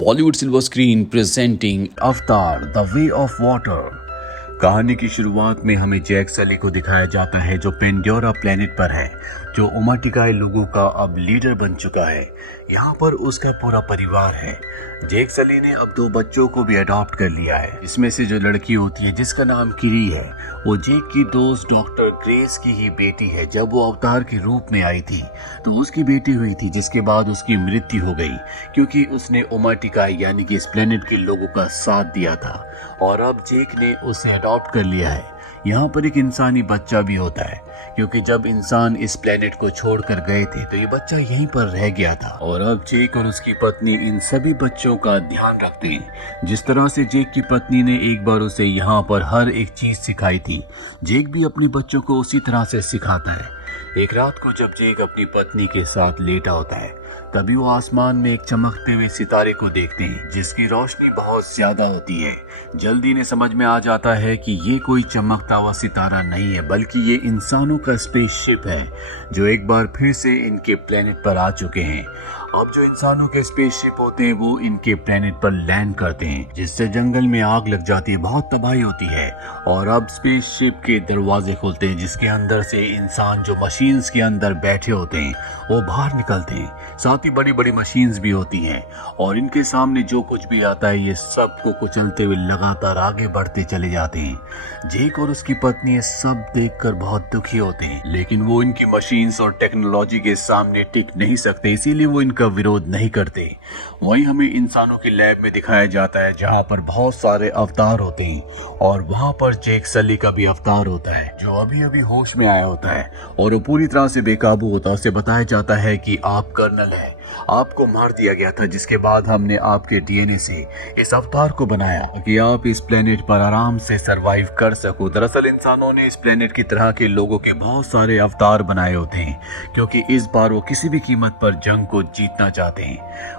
Bollywood silver screen presenting अवतार the way of water. कहानी की शुरुआत में हमें जैक सली को दिखाया जाता है जो पेंडोरा प्लेनेट पर है, जो उमरटिकाई लोगों का अब लीडर बन चुका है। यहाँ पर उसका पूरा परिवार है। जैक सली ने अब 2 बच्चों को भी अडॉप्ट कर लिया है। इसमें से जो लड़की होती है जिसका नाम किरी है, वो जैक की दोस्त डॉक्टर ग्रेस की ही बेटी है। जब वो अवतार के रूप में आई थी तो उसकी बेटी हुई थी, जिसके बाद उसकी मृत्यु हो गई क्योंकि उसने उमरटिकाई यानी कि इस प्लेनेट के लोगों का साथ दिया था। और अब जैक ने उसे अडॉप्ट कर लिया है। यहाँ पर एक इंसानी बच्चा भी होता है क्योंकि जब इंसान इस प्लेनेट को छोड़कर गए थे तो ये बच्चा यहीं पर रह गया था। और अब जैक और उसकी पत्नी इन सभी बच्चों का ध्यान रखते हैं। जिस तरह से जैक की पत्नी ने एक बार उसे यहाँ पर हर एक चीज सिखाई थी, जैक भी अपने बच्चों को उसी तरह से सिखाता है। एक रात को जब जैक अपनी पत्नी के साथ लेटा होता है, तभी वो आसमान में एक चमकते हुए सितारे को देखते हैं जिसकी रोशनी बहुत ज्यादा होती है। जल्दी ने समझ में आ जाता है कि ये कोई चमकता हुआ सितारा नहीं है, बल्कि ये इंसानों का स्पेसशिप है जो एक बार फिर से इनके प्लेनेट पर आ चुके हैं। अब जो इंसानों के स्पेसशिप होते हैं वो इनके प्लेनेट पर लैंड करते हैं, जिससे जंगल में आग लग जाती है, बहुत तबाही होती है। और अब स्पेसशिप के दरवाजे खुलते हैं जिसके अंदर से इंसान जो मशीन्स के अंदर बैठे होते हैं वो बाहर निकलते हैं। साथ ही बड़ी बड़ी मशीन्स भी होती हैं और इनके सामने जो कुछ भी आता है ये सबको कुचलते हुए लगातार आगे बढ़ते चले जाते हैं। जैक और उसकी पत्नी ये सब देखकर बहुत दुखी होते हैं, लेकिन वो इनकी मशीन्स और टेक्नोलॉजी के सामने टिक नहीं सकते, इसीलिए वो इनका विरोध नहीं करते। वहीं हमें इंसानों की लैब में दिखाया जाता है जहां पर बहुत सारे अवतार होते हैं और वहां पर जैक सली का भी अवतार होता है जो अभी अभी होश में आया होता है और वो पूरी तरह से बेकाबू होता है। उसे बताया जाता है कि आप कर्नल हैं, आपको मार दिया गया था, जिसके बाद हमने आपके डीएनए से इस अवतार को बनाया कि आप इस प्लेनेट पर आराम से सरवाइव कर सको। दरअसल इंसानों ने इस प्लेनेट की तरह के लोगों के बहुत सारे अवतार बनाए होते हैं क्योंकि इस बार वो किसी भी कीमत पर जंग को जीतना चाहते हैं।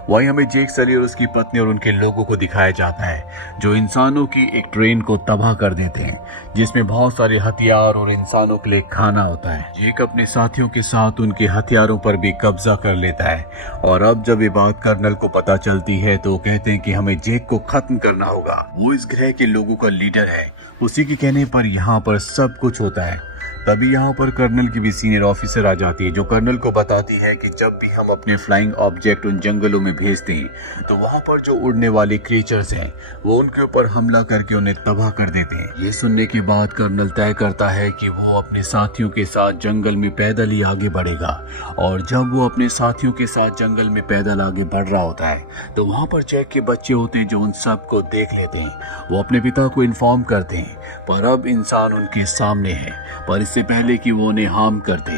वहीं हमें जैक सली और उसकी पत्नी और उनके लोगों को दिखाया जाता है जो इंसानों की एक ट्रेन को तबाह कर देते हैं जिसमें बहुत सारे हथियार और इंसानों के लिए खाना होता है। जैक अपने साथियों के साथ उनके हथियारों पर भी कब्जा कर लेता है और अब जब ये बात कर्नल को पता चलती है तो वो कहते हैं कि हमें जैक को खत्म करना होगा। वो इस ग्रह के लोगों का लीडर है, उसी के कहने पर यहाँ पर सब कुछ होता है। तभी यहाँ पर कर्नल की भी सीनियर ऑफिसर आ जाती है जो कर्नल को बताती है कि जब भी हम अपने फ्लाइंग ऑब्जेक्ट उन जंगलों में भेजते हैं तो वहाँ पर जो उड़ने वाले क्रिएचर्स हैं वो उनके ऊपर हमला करके उन्हें तबाह कर देते हैं। ये सुनने के बाद कर्नल तय करता है कि वो अपने साथियों के साथ जंगल में पैदल ही आगे बढ़ेगा। और जब वो अपने साथियों के साथ जंगल में पैदल आगे बढ़ रहा होता है तो वहाँ पर जैक के बच्चे होते हैं जो उन सब को देख लेते हैं। वो अपने पिता को इन्फॉर्म करते हैं पर अब इंसान उनके सामने है, पर इससे पहले कि वो उन्हें हार्म करते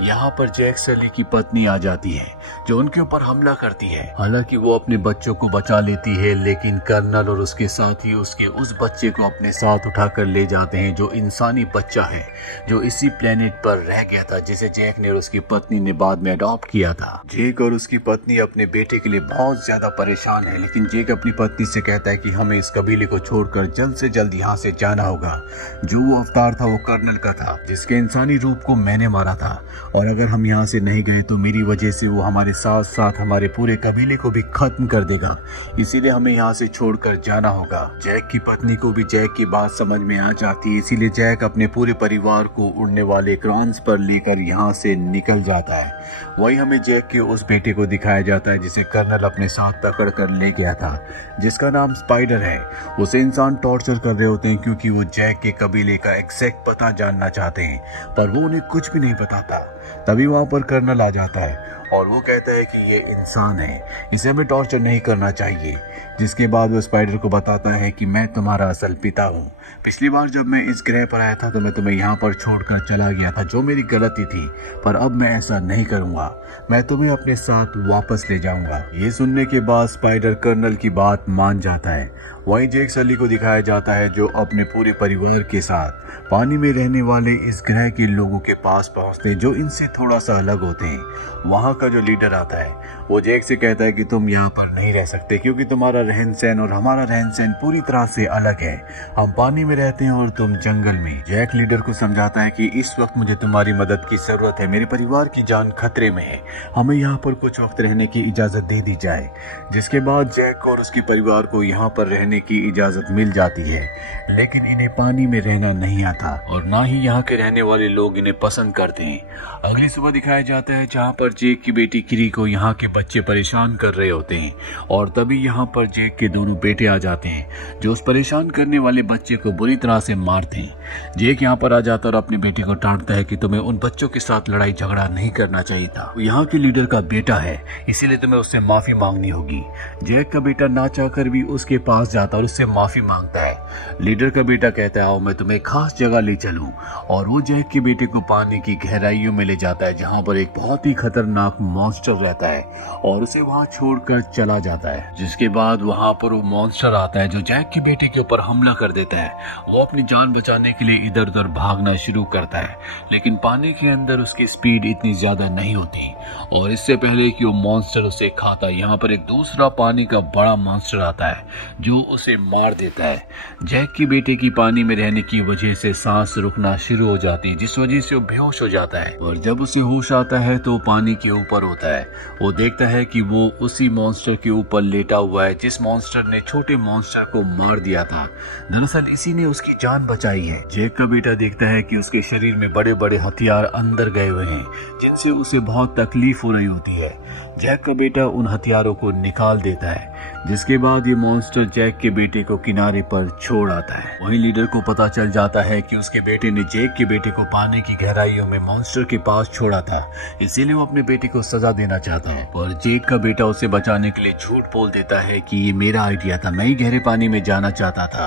यहाँ पर जैक सली की पत्नी आ जाती है जो उनके ऊपर हमला करती है। हालांकि वो अपने बच्चों को बचा लेती है, लेकिन कर्नल और उसके साथी उसके उस बच्चे को अपने साथ उठाकर ले जाते हैं जो इंसानी बच्चा है जो इसी प्लेनेट पर रह गया था, जिसे जैक ने और उसकी पत्नी ने बाद में अडॉप्ट किया था। जैक और उसकी पत्नी अपने बेटे के लिए बहुत ज्यादा परेशान है, लेकिन जैक अपनी पत्नी से कहता है कि हमें इस कबीले को छोड़कर जल्द से जल्द यहाँ से जाना होगा। जो वो अवतार था वो कर्नल का था जिसके इंसानी रूप को मैंने मारा था, और अगर हम यहाँ से नहीं गए तो मेरी वजह से वो हमारे साथ साथ हमारे पूरे कबीले को भी खत्म कर देगा, इसीलिए हमें यहाँ से छोड़कर जाना होगा। जैक की पत्नी को भी जैक की बात समझ में आ जाती है, इसीलिए जैक अपने पूरे परिवार को उड़ने वाले क्रॉन्स पर लेकर यहाँ से निकल जाता है। वही हमें जैक के उस बेटे को दिखाया जाता है जिसे कर्नल अपने साथ पकड़ कर ले गया था, जिसका नाम स्पाइडर है। उसे इंसान टॉर्चर कर रहे होते हैं क्योंकि वो जैक के कबीले का एग्जैक्ट पता जानना चाहते हैं, पर वो उन्हें कुछ भी नहीं बताता। तभी वहां पर कर्नल आ जाता है और वो कहता है कि ये इंसान है, इसे हमें टॉर्चर नहीं करना चाहिए। जिसके बाद वो स्पाइडर को बताता है कि मैं तुम्हारा असल पिता हूँ। पिछली बार जब मैं इस ग्रह पर आया था तो मैं तुम्हें यहाँ पर छोड़कर चला गया था, जो मेरी गलती थी, पर अब मैं ऐसा नहीं करूँगा, मैं तुम्हें अपने साथ वापस ले जाऊँगा। ये सुनने के बाद स्पाइडर कर्नल की बात मान जाता है वहीं जैक सली को दिखाया जाता है जो अपने पूरे परिवार के साथ पानी में रहने वाले इस ग्रह के लोगों के पास पहुंचते हैं जो इनसे थोड़ा सा अलग होते हैं। वहां का जो लीडर आता है वो जैक से कहता है कि तुम यहाँ पर नहीं रह सकते क्योंकि तुम्हारा रहन सहन और हमारा रहन सहन पूरी तरह से अलग है। हम पानी में रहते हैं और तुम जंगल में। जैक लीडर को समझाता है कि इस वक्त मुझे तुम्हारी मदद की जरूरत है, मेरे परिवार की जान खतरे में है, हमें यहाँ पर कुछ वक्त रहने की इजाजत दे दी जाए। जिसके बाद जैक और उसके परिवार को यहाँ पर रहने की इजाजत मिल जाती है, लेकिन इन्हें पानी में रहना नहीं आता और ना ही यहाँ के रहने वाले लोग इन्हें पसंद करते हैं। अगली सुबह दिखाया जाता है जहाँ पर जैक की बेटी किरी को यहाँ के बच्चे परेशान कर रहे होते हैं और तभी यहाँ पर जैक के दोनों बेटे आ जाते हैं जो उस परेशान करने वाले बच्चे को बुरी तरह से मारते हैं। जैक यहाँ पर आ जाता है और अपने बेटे को डांटता है कि तुम्हें उन बच्चों के साथ लड़ाई झगड़ा नहीं करना चाहिए था, वो यहाँ के लीडर का बेटा है, इसीलिए तुम्हें उससे माफी मांगनी होगी। जैक का बेटा ना चाहकर भी उसके पास जाता और उससे माफी मांगता है। लीडर का बेटा कहता है आओ मैं तुम्हें खास जगह ले चलूं, और वो जैक के बेटे को पानी की गहराइयों में ले जाता है जहाँ पर एक बहुत ही खतरनाक मॉन्स्टर रहता है और उसे वहाँ छोड़कर चला जाता है। जिसके बाद वहाँ पर वो मॉन्स्टर आता है जो जैक के बेटे के ऊपर हमला कर देता है। वो अपनी जान बचाने के लिए इधर उधर भागना शुरू करता है, लेकिन पानी के अंदर उसकी स्पीड इतनी ज्यादा नहीं होती और इससे पहले कि वो मॉन्स्टर उसे खाता यहाँ पर एक दूसरा पानी का बड़ा मॉन्स्टर आता है जो उसे मार देता है। जैक की बेटे की पानी में रहने की वजह से सांस रुकना शुरू हो जाती है जिस वजह से वो बेहोश हो जाता है और जब उसे होश आता है तो पानी के ऊपर होता है। वो देखता है कि वो उसी मॉन्स्टर के ऊपर लेटा हुआ है जिस मॉन्स्टर ने छोटे मॉन्स्टर को मार दिया था। दरअसल इसी ने उसकी जान बचाई है। जैक का बेटा देखता है कि उसके शरीर में बड़े बड़े हथियार अंदर गए हुए हैं जिनसे उसे बहुत तकलीफ हो रही होती है। जैक का बेटा उन हथियारों को निकाल देता है जिसके बाद ये मॉन्स्टर जैक के बेटे को किनारे पर छोड़ आता है। वहीं लीडर को पता चल जाता है कि उसके बेटे ने जैक के बेटे को पानी की गहराइयों में मॉन्स्टर के पास छोड़ा था, इसीलिए वो अपने बेटे को सजा देना चाहता है। और जैक का बेटा उसे बचाने के लिए झूठ बोल देता है कि ये मेरा आइडिया था, मैं ही गहरे पानी में जाना चाहता था।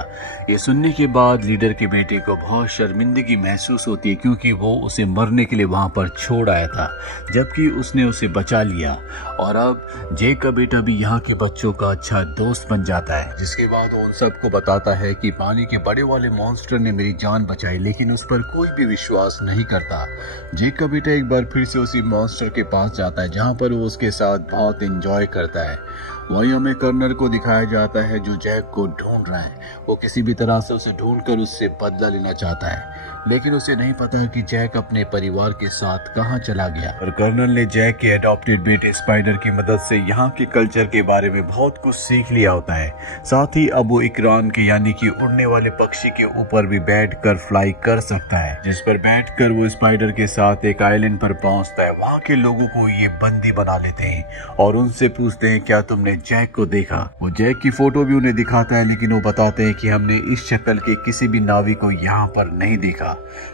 ये सुनने के बाद लीडर के बेटे को बहुत शर्मिंदगी महसूस होती है क्योंकि वो उसे मरने के लिए वहां पर छोड़ आया था जबकि उसने उसे बचा लिया। और अब जैक का बेटा भी यहाँ के बच्चों का अच्छा दोस्त बन जाता है। जिसके बाद वो उन सबको बताता है कि पानी के बड़े वाले मॉन्स्टर ने मेरी जान बचाई, लेकिन उस पर कोई भी विश्वास नहीं करता। जैक का बेटा एक बार फिर से उसी मॉन्स्टर के पास जाता है जहाँ पर वो उसके साथ बहुत एंजॉय करता है। वहीं हमें कर्नल को दिखाया जाता है जो जैक को ढूंढ रहा है। वो किसी भी तरह से उसे ढूंढकर उससे बदला लेना चाहता है, लेकिन उसे नहीं पता कि जैक अपने परिवार के साथ कहां चला गया। और कर्नल ने जैक के अडॉप्टेड बेटे स्पाइडर की मदद से यहाँ के कल्चर के बारे में बहुत कुछ सीख लिया होता है। साथ ही अब वो इकरान के यानी कि उड़ने वाले पक्षी के ऊपर भी बैठकर फ्लाई कर सकता है, जिस पर बैठकर वो स्पाइडर के साथ एक आइलैंड पर पहुंचता है। वहाँ के लोगों को ये बंदी बना लेते हैं और उनसे पूछते हैं क्या तुमने जैक को देखा। वो जैक की फोटो भी उन्हें दिखाता है, लेकिन वो बताते हैं कि हमने इस शक्ल के किसी भी नाविक को यहाँ पर नहीं देखा।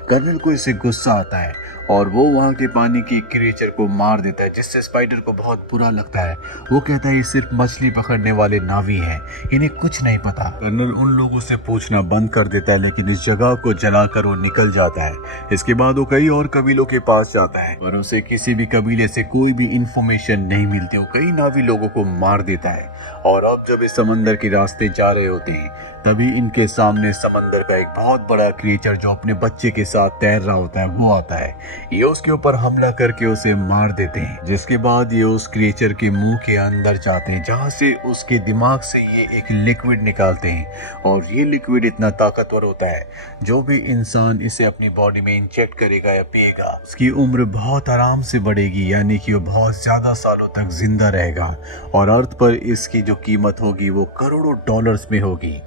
कर्नल को इससे गुस्सा आता है और वो वहाँ के पानी की क्रिएचर को मार देता है जिससे स्पाइडर को बहुत बुरा लगता है। वो कहता है ये सिर्फ मछली पकड़ने वाले नावी हैं, इन्हें कुछ नहीं पता। कर्नल उन लोगों से पूछना बंद कर देता है, लेकिन इस जगह को जलाकर वो निकल जाता है। इसके बाद वो कई और कबीलों के पास जाता है पर उसे किसी भी कबीले से कोई भी इंफॉर्मेशन नहीं मिलती। वो कई नावी लोगों को मार देता है और अब जब इस समंदर के रास्ते जा रहे होते हैं तभी इनके सामने समंदर का एक बहुत बड़ा क्रिएचर जो अपने बच्चे के साथ तैर रहा होता है वो आता है। ये उसके ऊपर हमला करके उसे मार देते हैं, जिसके बाद ये उस क्रिएचर के मुंह के अंदर जाते हैं जहां से उसके दिमाग से ये एक लिक्विड निकालते हैं और ये लिक्विड इतना ताकतवर होता है जो भी इंसान इसे अपनी बॉडी में इंजेक्ट करेगा या पिएगा उसकी उम्र बहुत आराम से बढ़ेगी, यानी कि वो बहुत ज्यादा सालों तक जिंदा रहेगा और अर्थ पर इसकी जो कीमत होगी वो करोड़ों डॉलर्स में होगी।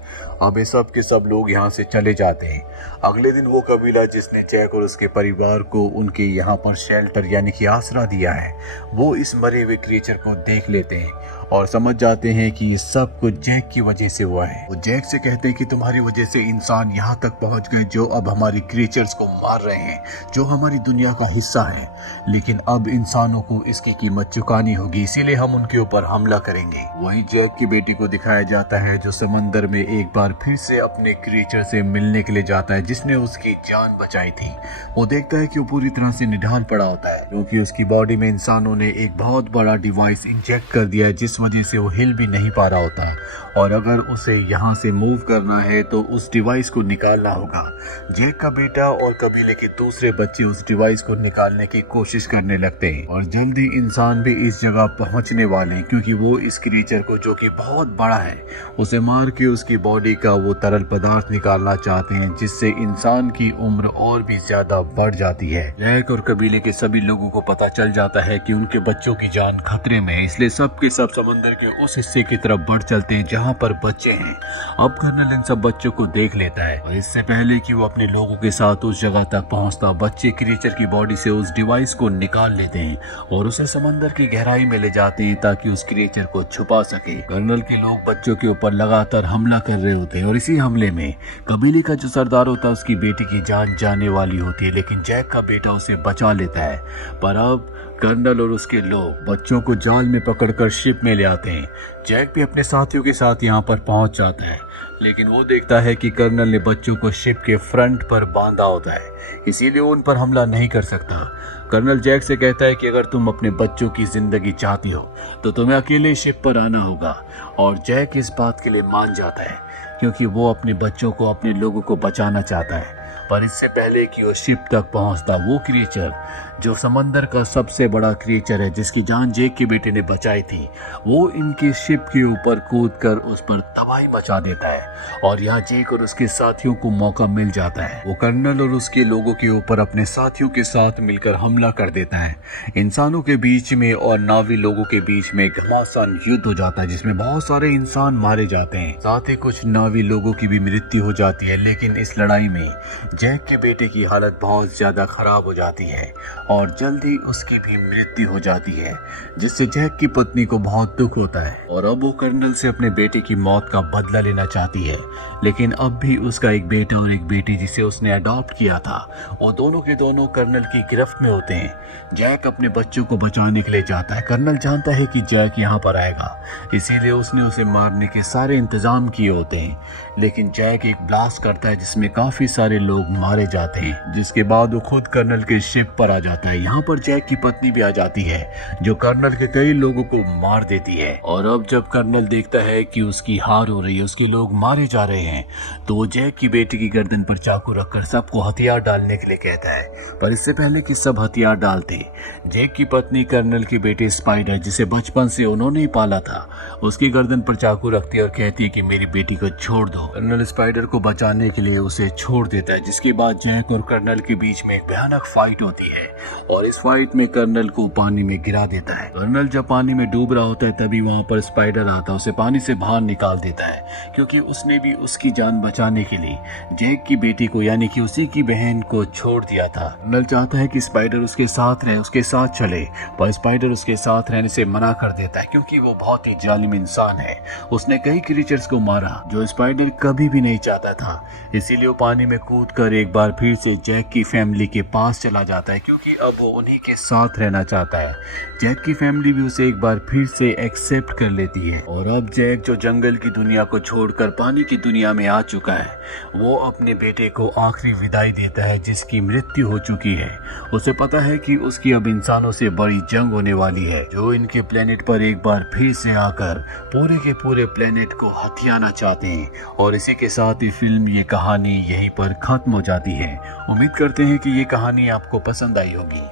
अब ये सब के सब लोग यहाँ से चले जाते हैं। अगले दिन वो कबीला जिसने जैक और उसके परिवार को उनके यहाँ पर शेल्टर यानी कि आसरा दिया है वो इस मरे हुए क्रिएचर को देख लेते हैं और समझ जाते हैं कि ये सब कुछ जैक की वजह से हुआ है। वो जैक से कहते हैं कि तुम्हारी वजह से इंसान यहाँ तक पहुँच गए जो अब हमारी क्रिएचर्स को मार रहे हैं जो हमारी दुनिया का हिस्सा है, लेकिन अब इंसानों को इसकी कीमत चुकानी होगी, इसीलिए हम उनके ऊपर हमला करेंगे। वहीं जैक की बेटी को दिखाया जाता है जो समंदर में एक बार फिर से अपने क्रिएचर से मिलने के लिए जाता है जिसने उसकी जान बचाई थी। वो देखता है कि वो पूरी तरह से निढाल पड़ा होता है क्योंकि उसकी बॉडी में इंसानों ने एक बहुत बड़ा डिवाइस इंजेक्ट कर दिया है जिस वजह से वो हिल भी नहीं पा रहा होता। और अगर उसे यहाँ से मूव करना है तो उस डिवाइस को निकालना होगा। जैक का बेटा और कबीले के दूसरे बच्चे उस डिवाइस को निकालने की कोशिश करने लगते हैं और जल्दी इंसान भी इस जगह पहुंचने वाले हैं, क्योंकि वो इस क्रिएचर को, जो कि बहुत बड़ा है, उसे मार के उसकी बॉडी का वो तरल पदार्थ निकालना चाहते हैं, जिससे इंसान की उम्र और भी ज्यादा बढ़ जाती है। जैक और कबीले के सभी लोगों को पता चल जाता है कि उनके बच्चों की जान खतरे में है, इसलिए सब के सब समंदर के उस हिस्से की तरफ बढ़ चलते हैं जहाँ पर बच्चे हैं। अब कर्नल इन सब बच्चों को देख लेता है और इससे पहले कि वो अपने लोगों के साथ उस जगह तक पहुंचता, बच्चे क्रिएचर की बॉडी से उस डिवाइस को निकाल लेते हैं और उसे समंदर की गहराई में ले जाते हैं ताकि उस क्रिएचर को छुपा सके। कर्नल के लोग बच्चों के ऊपर लगातार हमला कर रहे होते हैं और इसी हमले में कबीले का जो सरदार होता है उसकी बेटी की जान जाने वाली होती है, लेकिन जैक का बेटा उसे बचा लेता है। पर अब कर्नल और उसके लोग बच्चों को जाल में पकड़कर शिप में ले आते हैं। जैक भी अपने साथियों के साथ यहाँ पर पहुंच जाता है, लेकिन वो देखता है कि कर्नल ने बच्चों को शिप के फ्रंट पर बांधा होता है, इसीलिए वो उन पर हमला नहीं कर सकता। कर्नल जैक से कहता है कि अगर तुम अपने बच्चों की जिंदगी चाहती हो तो तुम्हें अकेले शिप पर आना होगा, और जैक इस बात के लिए मान जाता है क्योंकि वो अपने बच्चों को, अपने लोगों को बचाना चाहता है। पर इससे पहले कि वो शिप तक पहुंचता, वो क्रिएचर जो समंदर का सबसे बड़ा क्रिएचर है, जिसकी जान जैक के बेटे ने बचाई थी, वो इनके शिप के ऊपर कूदकर उस पर तबाही मचा देता है और यहाँ जैक और उसके साथियों को मौका मिल जाता है। वो कर्नल और उसके लोगों के ऊपर अपने साथियों के साथ मिलकर हमला कर देता है। इंसानों के बीच में और नावी लोगों के बीच में घमासान युद्ध हो जाता है, जिसमें बहुत सारे इंसान मारे जाते हैं, साथ ही कुछ नावी लोगों की भी मृत्यु हो जाती है। लेकिन इस लड़ाई में जैक के बेटे की हालत बहुत ज्यादा खराब हो जाती है और जल्दी उसकी भी मृत्यु हो जाती है, जिससे जैक की पत्नी को बहुत दुख होता है और अब वो कर्नल से अपने बेटे की मौत का बदला लेना चाहती है। लेकिन अब भी उसका एक बेटा और एक बेटी जिसे उसने अडॉप्ट किया था, वो दोनों के दोनों कर्नल की गिरफ्त में होते हैं। जैक अपने बच्चों को बचाने के लिए जाता है। कर्नल जानता है कि जैक यहाँ पर आएगा, इसीलिए उसने उसे मारने के सारे इंतजाम किए होते हैं, लेकिन जैक एक ब्लास्ट करता है जिसमें काफी सारे लोग मारे जाते हैं, जिसके बाद वो खुद कर्नल के शिप पर आ जाता है। यहाँ पर जैक की पत्नी भी आ जाती है जो कर्नल के कई लोगों को मार देती है। और अब जब कर्नल देखता है कि उसकी हार हो रही है, उसके लोग मारे जा रहे हैं, तो वो जैक की बेटी की गर्दन पर चाकू रखकर सबको हथियार डालने के लिए कहता है। पर इससे पहले कि सब हथियार डालते, जैक की पत्नी कर्नल के बेटे स्पाइडर, जिसे बचपन से उन्होंने ही पाला था, उसकी गर्दन पर चाकू रखती है और कहती है कि मेरी बेटी को छोड़ दो। कर्नल स्पाइडर को बचाने के लिए उसे छोड़ देता है, जिसके बाद जैक और कर्नल के बीच में एक भयानक फाइट होती है और इस फाइट में कर्नल को पानी में गिरा देता है। कर्नल जब पानी में डूब रहा होता है तभी वहाँ पर स्पाइडर आता है, उसे पानी से बाहर निकाल देता है, क्योंकि उसने भी उसकी जान बचाने के लिए जैक की बेटी को, यानी कि उसी की बहन को छोड़ दिया था। कर्नल चाहता है कि स्पाइडर उसके साथ रहे, उसके साथ चले, पर स्पाइडर उसके साथ रहने से मना कर देता है क्योंकि वो बहुत ही जालिम इंसान है। उसने कई क्रीचर्स को मारा जो स्पाइडर कभी भी नहीं चाहता था, इसीलिए वो पानी में कूदकर एक बार फिर से जैक की फैमिली के पास चला जाता है, क्योंकि अब वो उन्हीं के साथ रहना चाहता है। जैक की फैमिली भी उसे एक बार फिर से एक्सेप्ट कर लेती है और अब जैक, जो जंगल की दुनिया को छोड़कर पानी की दुनिया में आ चुका है, वो अपने बेटे को आखिरी विदाई देता है जिसकी मृत्यु हो चुकी है। उसे पता है कि उसकी अब इंसानों से बड़ी जंग होने वाली है, जो इनके प्लेनेट पर एक बार फिर से आकर पूरे के पूरे प्लेनेट को हथियाना चाहते हैं। और इसी के साथ ही फिल्म, ये कहानी यहीं पर खत्म हो जाती है। उम्मीद करते हैं कि ये कहानी आपको पसंद आई होगी।